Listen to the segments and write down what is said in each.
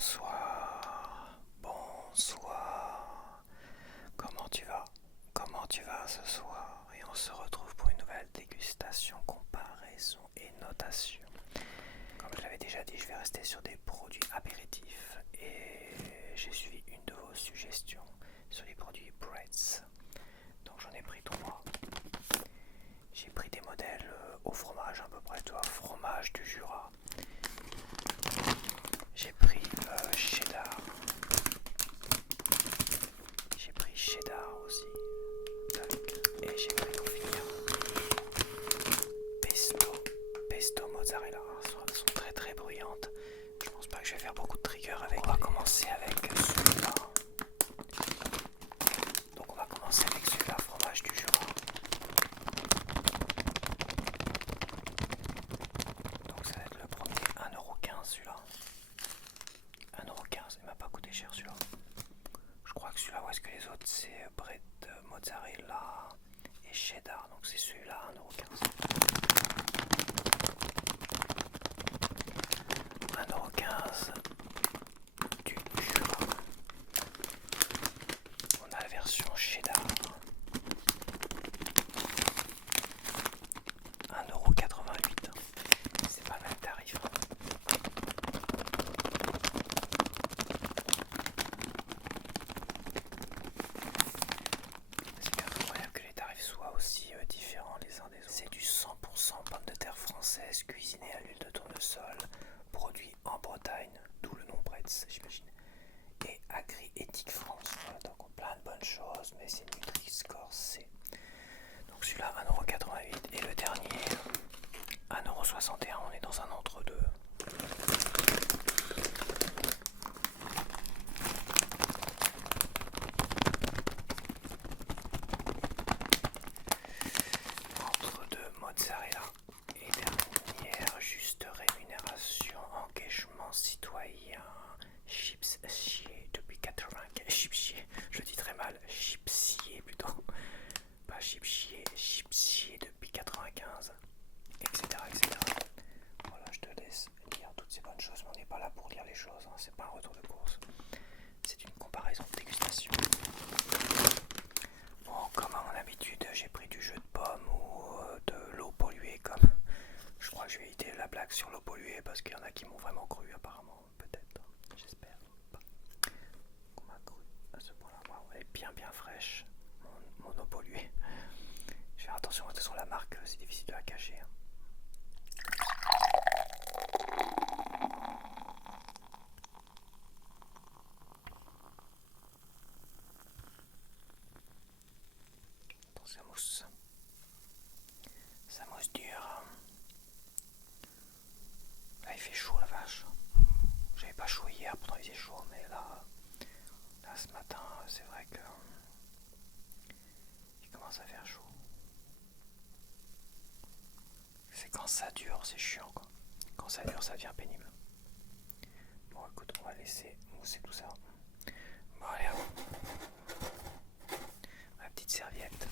Bonsoir, bonsoir. Comment tu vas? Comment tu vas ce soir? Et on se retrouve pour une nouvelle dégustation, comparaison et notation. Comme je l'avais déjà dit, je vais rester sur des produits apéritifs et j'ai suivi une de vos suggestions sur les produits Breads. Donc j'en ai pris 3. J'ai pris des modèles au fromage à peu près, toi, fromage du Jura. J'ai pris cheddar. J'ai pris cheddar aussi. Et j'ai pris pour finir pesto mozzarella. Elles sont très très bruyantes. Je pense pas que je vais faire beaucoup de triggers avec. On va commencer avec celui-là. Donc on va commencer avec celui-là, fromage du Jura. Donc ça va être le premier, 1,15€ celui-là. 1,15€, il m'a pas coûté cher celui-là. Je crois que celui-là, où est-ce que les autres c'est bread mozzarella et cheddar, donc c'est celui-là 1,15€. 1,15€ du Jura. On a la version cheddar. 1,88€. C'est pas le même tarif. C'est incroyable que les tarifs soient aussi différents les uns des autres. C'est du 100% pommes de terre française cuisinée à l'huile de tournesol, produit en Bretagne, d'où le nom Breads, j'imagine. Et Agri-Éthique France. Voilà, donc plein de bonnes choses, mais c'est Nutri-Score C. Donc celui-là 1,88€ et le dernier 1,61€. On est dans un entre-deux. Entre deux mozzarella et dernière juste rémunération, engagement citoyen, chips chier depuis 95. Chips chier, je dis très mal, chipsier plutôt. Pas chipsier, chipsier depuis 95, etc. etc. Voilà, je te laisse lire toutes ces bonnes choses, mais on n'est pas là pour lire les choses, hein. C'est pas un retour de course. C'est une comparaison de dégustation. Bon, comme à mon habitude, j'ai pris du jus de pomme ou de l'eau polluée. Comme je crois que je vais éviter la blague sur l'eau polluée parce qu'il y en a qui m'ont vraiment cru, apparemment. Peut-être, j'espère pas qu'on m'a cru à ce point-là. Wow, elle est bien bien fraîche, mon eau polluée. Je vais faire attention, de toute façon, la marque, c'est difficile de la cacher. Hein. Ça mousse. Ça mousse dur. Là il fait chaud la vache. J'avais pas chaud hier, pourtant il faisait chaud, mais là ce matin c'est vrai que il commence à faire chaud. C'est quand ça dure, c'est chiant quoi. Quand ça dure, ça devient pénible. Bon écoute, on va laisser mousser tout ça. Bon allez, ma petite serviette.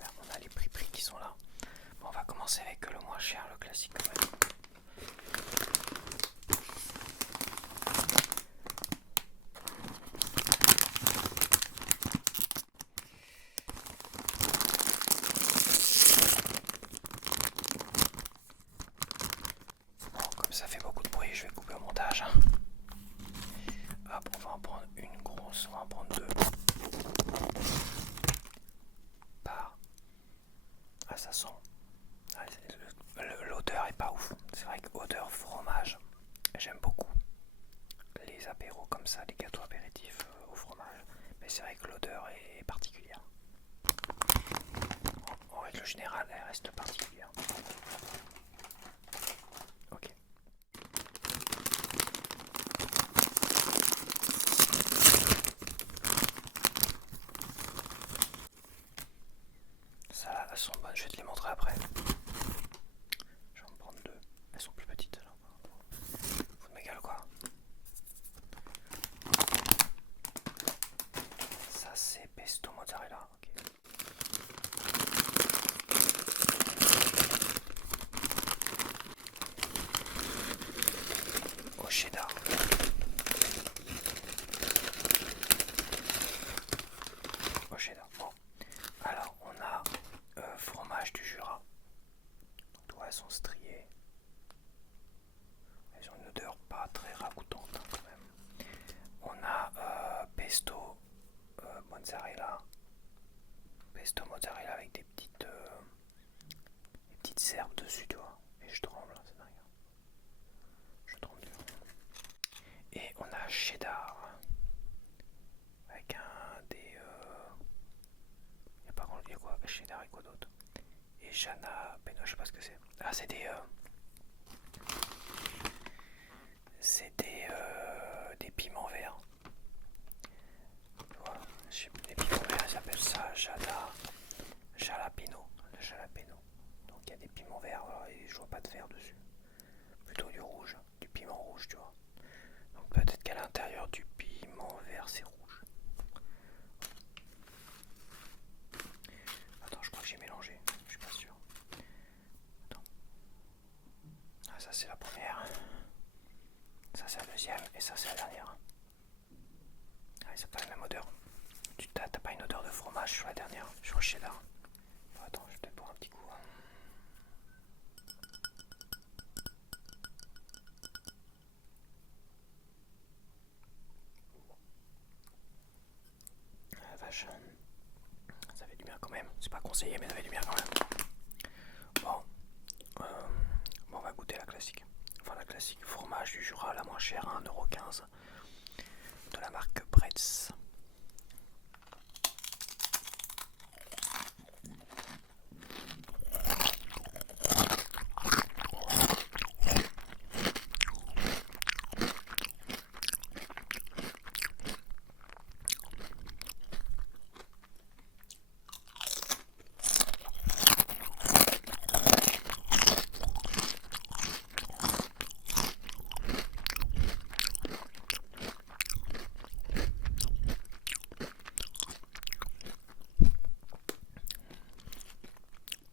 Là, on a les prix qui sont là. Bon, on va commencer avec le moins cher, le classique quand même. Bon, comme ça fait beaucoup de bruit, je vais couper au montage. Hein. Hop, on va en prendre une grosse, on va en prendre deux. Par. Ah, ça sent. L'odeur est pas ouf. C'est vrai que odeur fromage, j'aime beaucoup les apéros comme ça, les gâteaux apéritifs au fromage. Mais c'est vrai que l'odeur est particulière. En règle générale, elle reste particulière. Ok. Ça, elles sont bonnes, je vais te les montrer après. Je vais en prendre deux. Elles sont plus petites alors. Faut de ma gueule quoi. Ça c'est pesto mozzarella. Ok. sont striées. Elles ont une odeur pas très ragoûtante hein, quand même. On a pesto mozzarella. Pesto mozzarella avec des petites herbes dessus, tu vois. Et je tremble, hein, c'est dingue. Je tremble dur. Et on a cheddar. Avec il y a quoi cheddar et quoi d'autre. Et Jana, je sais pas ce que c'est. Ah, c'est des piments verts. Voilà. Des piments verts, ils appellent ça jalapeno. Le jalapeno. Donc il y a des piments verts et je vois pas de vert dessus. Plutôt du rouge, du piment rouge, tu vois. Donc peut-être qu'à l'intérieur du piment vert, c'est rouge. Attends, je crois que j'ai mélangé. Je suis pas sûr. Attends. Ah, ça c'est la première. Ça c'est la deuxième et ça c'est la dernière. Ah, c'est pas la même odeur. T'as pas une odeur de fromage sur la dernière, sur le cheddar. Bon, attends, je vais peut-être boire un petit coup. Ah, la vache. Ça fait du bien quand même. C'est pas conseillé, mais ça fait du bien quand même. Bon, on va goûter la classique. Enfin, la classique fromage du Jura, la moins chère, à 1,15 € de la marque Bretz.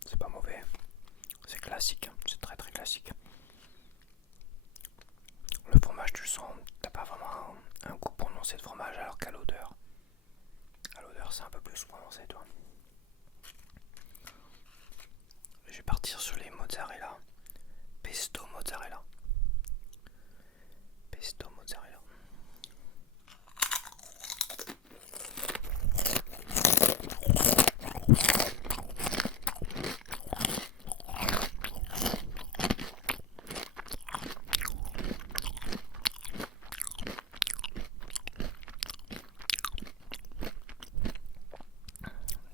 C'est pas mauvais. C'est classique, c'est très très classique. Le fromage, tu le sens, t'as pas vraiment un goût prononcé de fromage, alors qu'à l'odeur, c'est un peu plus prononcé, toi. Je vais partir sur les mozzarella. Pesto mozzarella. Pesto mozzarella.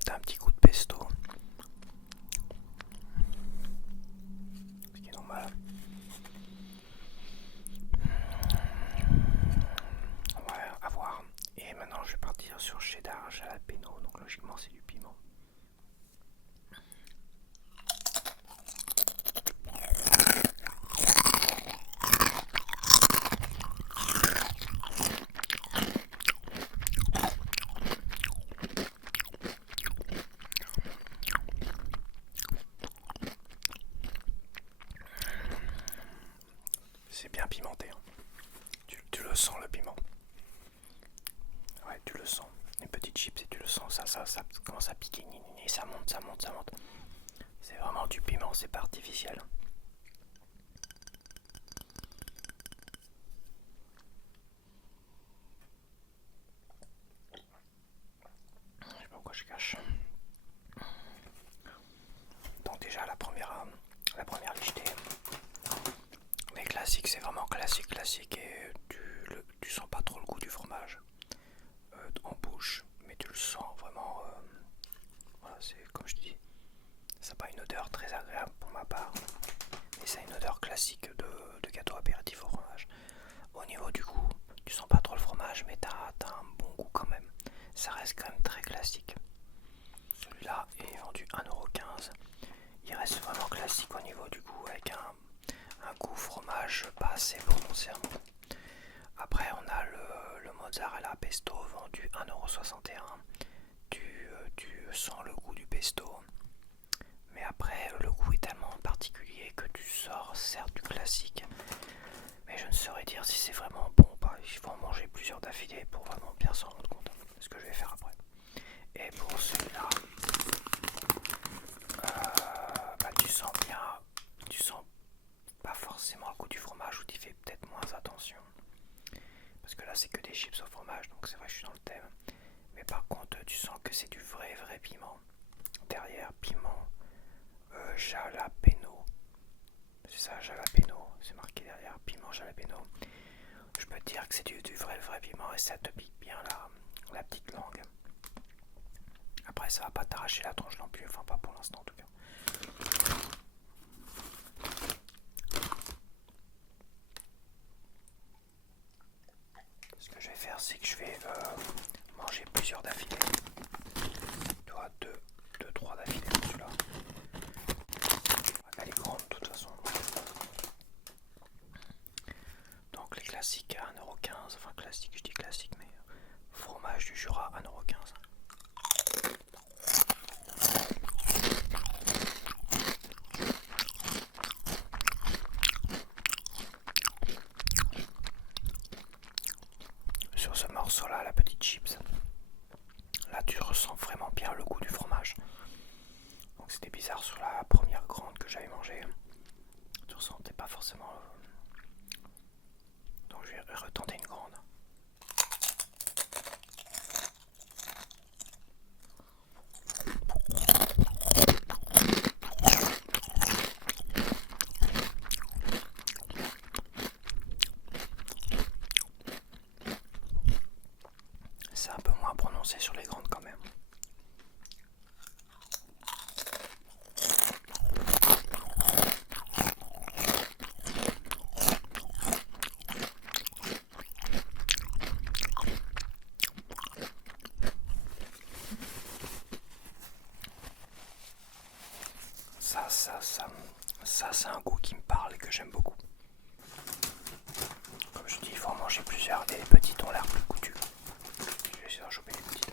T'as un petit goût de pesto. Ce qui est normal. Ouais, à voir. Et maintenant je vais partir sur cheddar jalapeno. Donc logiquement c'est du piment. C'est bien pimenté. Hein. Tu le sens le piment. Ouais, tu le sens. Une petite chips et tu le sens. Ça commence à piquer. Et ça monte, ça monte, ça monte. C'est vraiment du piment, c'est pas artificiel. Je sais pas pourquoi je cache. Donc déjà la première lichtée. Les classiques, c'est vraiment classique et tu sens pas trop le goût du fromage en bouche, mais tu le sens vraiment. Voilà, c'est comme je dis, ça n'a pas une odeur très agréable pour ma part, mais ça a une odeur classique de gâteau apéritif au fromage. Au niveau du goût, tu sens pas trop le fromage, mais t'as un bon goût quand même. Ça reste quand même très classique. Celui-là est vendu 1,15 €. Il reste vraiment classique au niveau du goût, avec un goût fromage pas assez prononcé. Après on a le mozzarella pesto vendu 1,61 €. Tu sens le goût du pesto, mais après le goût est tellement particulier que tu sors certes du classique, mais je ne saurais dire si c'est vraiment bon ou pas. Il faut en manger plusieurs d'affilée pour vraiment bien s'en rendre compte. C'est ce que je vais faire après. Et pour celui-là, tu forcément le goût du fromage ou tu fais peut-être moins attention. Parce que là c'est que des chips au fromage, donc c'est vrai que je suis dans le thème. Mais par contre tu sens que c'est du vrai piment. Derrière, piment jalapeno. C'est ça, jalapeno, c'est marqué derrière, piment jalapeno. Je peux te dire que c'est du vrai piment et ça te pique bien la petite langue. Après ça va pas t'arracher la tronche non plus, enfin pas pour l'instant en tout cas. Ce que je vais faire c'est que je vais manger plusieurs d'affilée. Tu vois, deux, trois d'affilée comme celui-là. Elle est grande de toute façon. Donc les classiques à 1,15€, enfin classique, je dis classique mais fromage du Jura à 1,15€. Sur ce morceau là, la petite chips, là tu ressens vraiment bien le goût du fromage. Donc c'était bizarre sur la première grande que j'avais mangée, tu ressentais pas forcément. Donc je vais retenter une grande. C'est un peu moins prononcé sur les grandes quand même. Ça c'est un goût qui me parle et que j'aime beaucoup. Comme je dis, il faut en manger plusieurs et les petites ont l'air plus goûtues. Je vais essayer d'en choper les petites.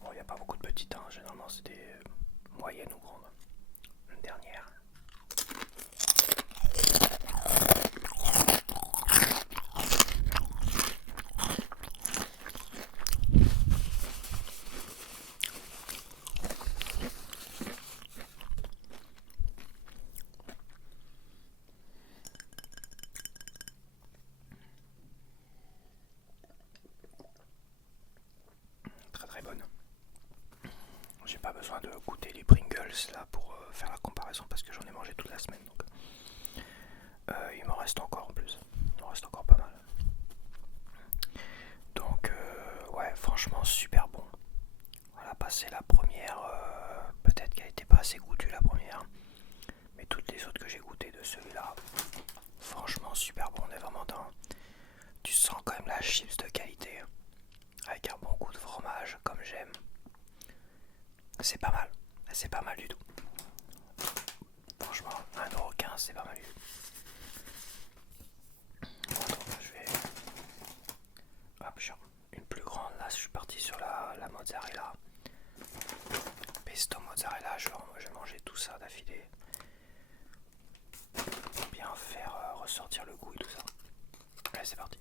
Bon, il n'y a pas beaucoup de petites, hein. Généralement c'est des moyennes ou grandes. Une dernière. Très très bonne. J'ai pas besoin de goûter les Pringles là pour faire la comparaison parce que j'en ai mangé toute la semaine. Donc il m'en reste encore en plus. Il m'en reste encore pas mal. Donc ouais, franchement super bon. Voilà, passé la première, peut-être qu'elle était pas assez goûtue la première, mais toutes les autres que j'ai goûtées de celui-là, franchement super bon. On est vraiment dans, tu sens quand même la chips de qualité avec un bon goût de fromage comme j'aime. C'est pas mal du tout. Franchement 1,15€, c'est pas mal du tout. Bon, donc, je vais hop, une plus grande. Là je suis parti sur la mozzarella, pesto mozzarella. Je vais manger tout ça d'affilée pour bien faire ressortir le goût et tout ça. Allez, c'est parti.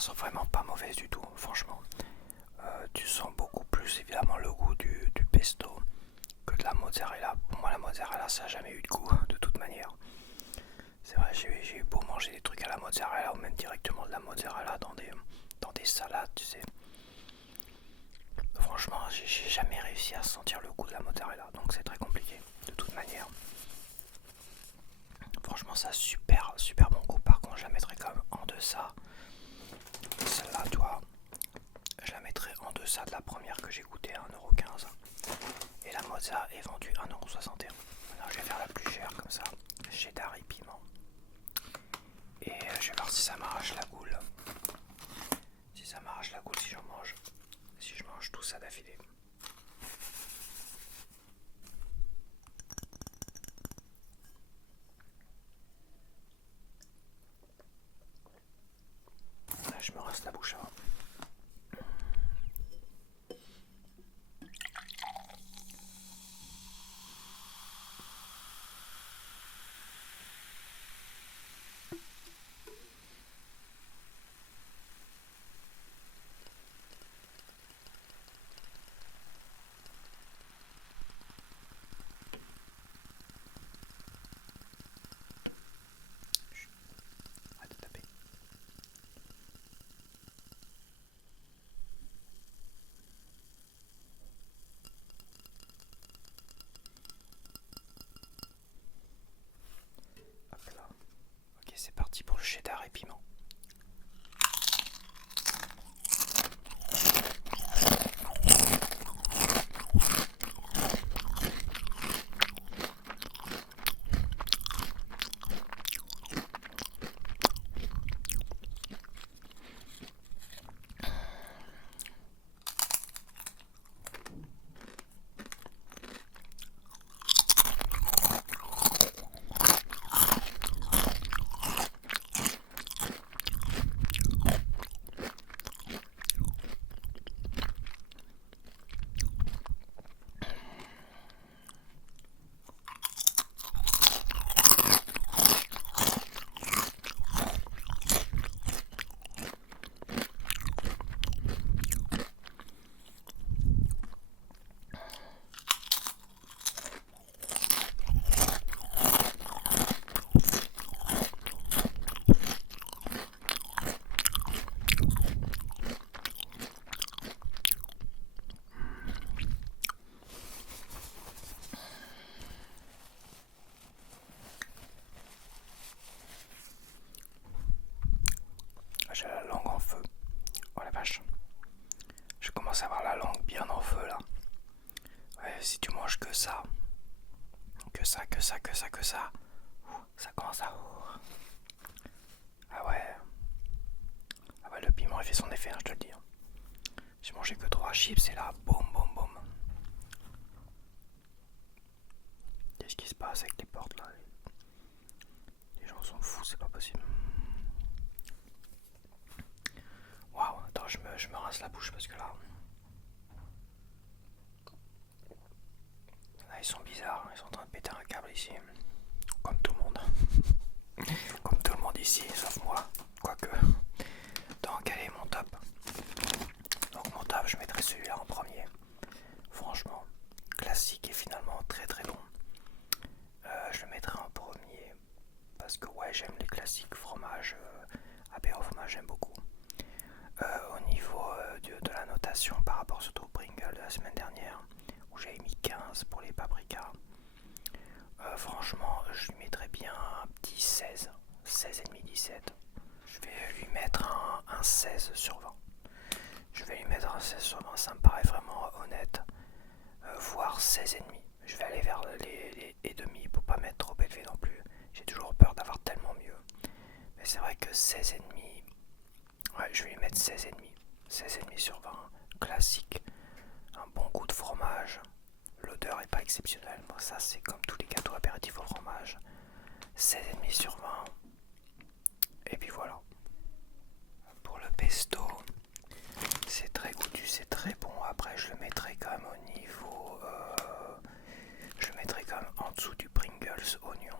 sent vraiment pas mauvaise du tout, franchement. Tu sens beaucoup plus évidemment le goût du pesto que de la mozzarella. Pour moi la mozzarella ça n'a jamais eu de goût de toute manière. C'est vrai, j'ai eu beau manger des trucs à la mozzarella ou même directement de la mozzarella dans des salades, tu sais. Franchement, j'ai jamais réussi à sentir le goût de la mozzarella, donc c'est très compliqué de toute manière. Franchement, ça a super super bon goût. Par contre, je la mettrais quand même en deçà. Celle-là, tu vois, je la mettrais en deçà de la première que j'ai goûtée à 1,15 €. Et la mozza est vendue à 1,61 €. Alors, je vais faire la plus chère comme ça, cheddar et piment. Et je vais voir si ça m'arrache la goule. Si ça m'arrache la goule, si je mange tout ça d'affilée. Là, je me rince la bouche avant. Arrête de taper. Hop là. Ok, c'est parti pour le cheddar et piment. J'ai la langue en feu. Oh la vache. Je commence à avoir la langue bien en feu là. Ouais, si tu manges que ça, ça commence à... Ah ouais. Ah ouais, le piment il fait son effet, hein, je te le dis. J'ai mangé que 3 chips et là, boum boum boum. Qu'est-ce qui se passe avec les portes là? Les gens sont fous, c'est pas possible. Waouh, attends, je me rince la bouche parce que là... Là, ils sont bizarres, ils sont en train de péter un câble ici. Comme tout le monde. Comme tout le monde ici, sauf moi. Quoique. Donc, quel est mon top? Donc, mon top, je mettrai celui-là en premier. Franchement, classique et finalement très très bon. Je le mettrai en premier. Parce que, ouais, j'aime les classiques fromage. Apéro fromage, j'aime beaucoup. Au niveau de la notation par rapport surtout au Pringle de la semaine dernière, où j'avais mis 15 pour les paprikas. Franchement, je lui mettrais bien un petit 16, 16,5, 17. Je vais lui mettre un 16 sur 20. Je vais lui mettre un 16 sur 20, ça me paraît vraiment honnête. Voire 16,5. Je vais aller vers les et demi pour pas mettre trop élevé non plus. J'ai toujours peur d'avoir tellement mieux. Mais c'est vrai que 16,5. Ouais, je vais lui mettre 16,5. 16,5 sur 20. Classique. Un bon goût de fromage. L'odeur est pas exceptionnelle. Bon, ça, c'est comme tous les gâteaux apéritifs au fromage. 16,5 sur 20. Et puis voilà. Pour le pesto, c'est très goûtu, c'est très bon. Après, je le mettrai quand même au niveau. Je le mettrai quand même en dessous du Pringles oignon.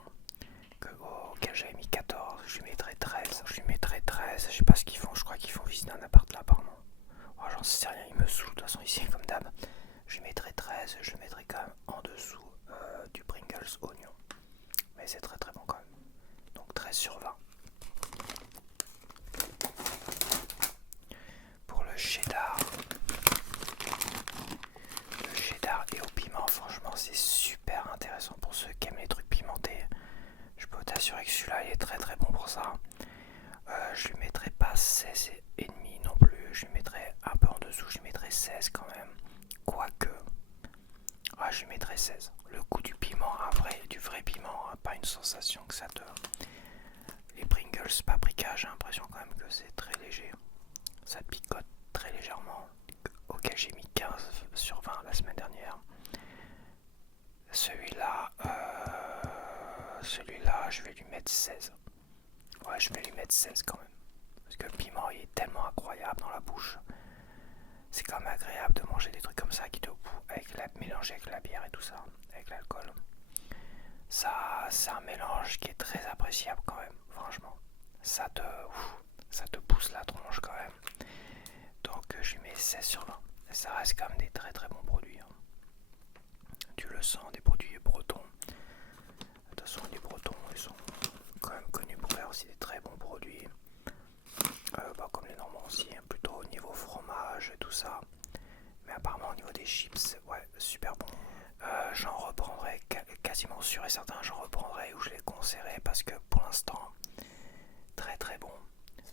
Auquel j'avais mis 14. Je lui mettrai 13. Je lui mettrai 13. Je sais pas ce qu'ils font. Je crois qu'ils font façon ici comme d'hab, je lui mettrai 13, je le mettrai quand même en dessous du Pringles oignon. Mais c'est très très bon quand même. Donc 13 sur 20. Pour le cheddar et au piment, franchement c'est super intéressant pour ceux qui aiment les trucs pimentés. Je peux t'assurer que celui-là il est très très bon pour ça. Je lui mettrai pas 16 et demi non plus, je lui mettrai un peu en dessous, je lui mettrai 16 quand même. Quoique, je lui mettrai 16. Le goût du piment, du vrai piment, pas une sensation que ça te... Les Pringles paprika, j'ai l'impression quand même que c'est très léger. Ça picote très légèrement, auquel j'ai mis 15 sur 20 la semaine dernière. Celui-là, je vais lui mettre 16. Ouais, je vais lui mettre 16 quand même. Parce que le piment, il est tellement incroyable dans la bouche. C'est quand même agréable de manger des trucs comme ça qui te mélangés avec la bière et tout ça, avec l'alcool. Ça, c'est un mélange qui est très appréciable quand même, franchement. Ça te pousse la tronche quand même. Donc je lui mets 16 sur 20. Et ça reste quand même des très très bons produits. Hein. Tu le sens, des produits bretons. De toute façon, les bretons, ils sont quand même connus pour faire aussi des très bons produits. Comme les Normands aussi, hein, plutôt au niveau fromage et tout ça. Mais apparemment au niveau des chips, ouais, super bon. J'en reprendrai quasiment sûr et certain, j'en reprendrai ou je les conseillerai parce que pour l'instant, très très bon.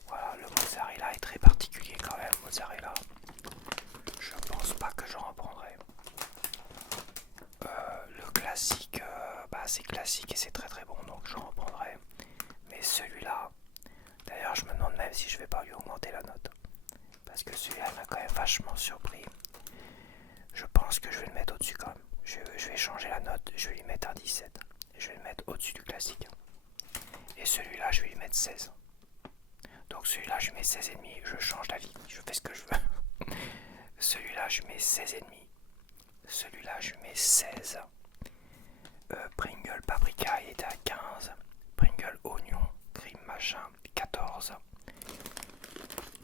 Voilà, le mozzarella est très particulier quand même, mozzarella. Je pense pas que j'en reprendrai. Le classique, c'est classique et c'est très très bon, donc j'en reprendrai. Mais celui-là, d'ailleurs je me demande même si je vais pas lui augmenter la note. Parce que celui-là m'a quand même vachement surpris. Je pense que je vais le mettre au-dessus quand même. Je vais changer la note, je vais lui mettre un 17. Je vais le mettre au-dessus du classique. Et celui-là, je vais lui mettre 16. Donc celui-là, je lui mets 16,5. Je change d'avis, je fais ce que je veux. Celui-là, je mets 16,5. Celui-là, je mets 16. Pringle paprika, il était à 15. Pringle oignon, cream machin, 14.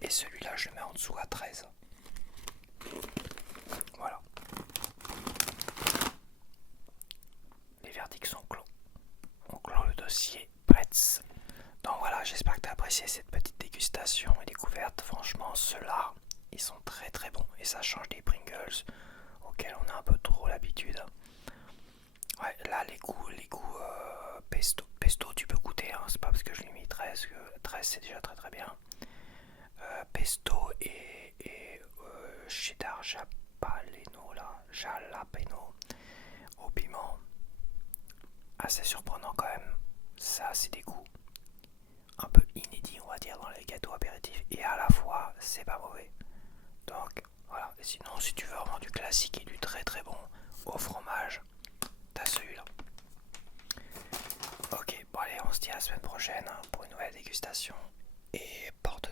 Et celui-là, je le mets en dessous à 13. Voilà. Les verdicts sont clos. On clôt le dossier Pretz. Donc voilà, j'espère que tu as apprécié cette petite dégustation et découverte. Franchement, ceux-là, ils sont très très bons. Et ça change des Pringles auxquels on a un peu trop l'habitude. Ouais, là, les goûts pesto. Pesto, tu peux goûter, hein. C'est pas parce que je lui ai mis 13 que 13 c'est déjà très très bien. Pesto et cheddar jalapeno au piment. Assez surprenant quand même. Ça, c'est des goûts un peu inédits, on va dire, dans les gâteaux apéritifs. Et à la fois, c'est pas mauvais. Donc, voilà. Et sinon, si tu veux vraiment du classique et du très très bon au fromage, t'as celui-là. Ok, bon allez, on se dit à la semaine prochaine pour une nouvelle dégustation. Et porte